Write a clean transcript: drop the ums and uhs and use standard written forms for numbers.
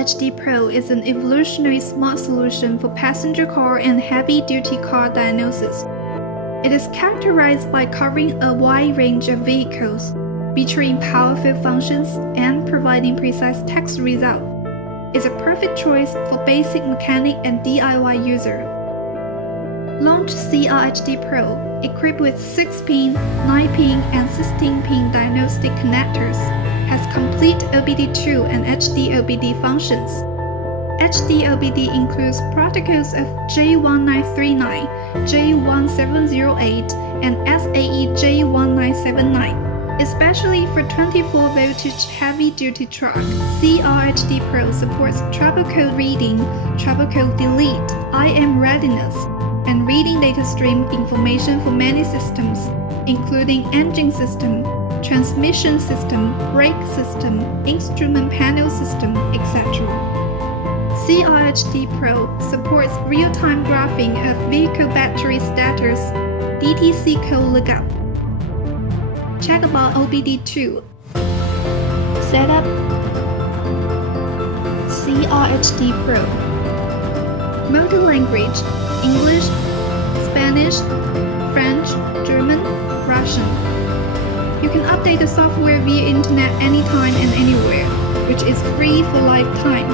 obd Pro is an evolutionary smart solution for passenger car and heavy-duty car diagnosis. It is characterized by covering a wide range of vehicles, featuring powerful functions and providing precise text results. It's a perfect choice for basic mechanic and DIY user. Launch obd Pro, equipped with 6-pin, 9-pin, and 16-pin diagnostic connectors, has complete obd2 and HD-OBD functions. HD-OBD includes protocols of J1939, J1708, and SAE J1979. Especially for 24-voltage heavy-duty truck, obd Pro supports trouble code reading, trouble code delete, IM readiness, and reading data stream information for many systems, including engine system, transmission system, brake system, instrument panel system, etc. obd Pro supports real-time graphing of vehicle battery status, DTC code lookup. Check about obd2. Setup. obd Pro. Multi-language: English, Spanish, French, German, Russian. You can update the software via internet anytime and anywhere, which is free for lifetime.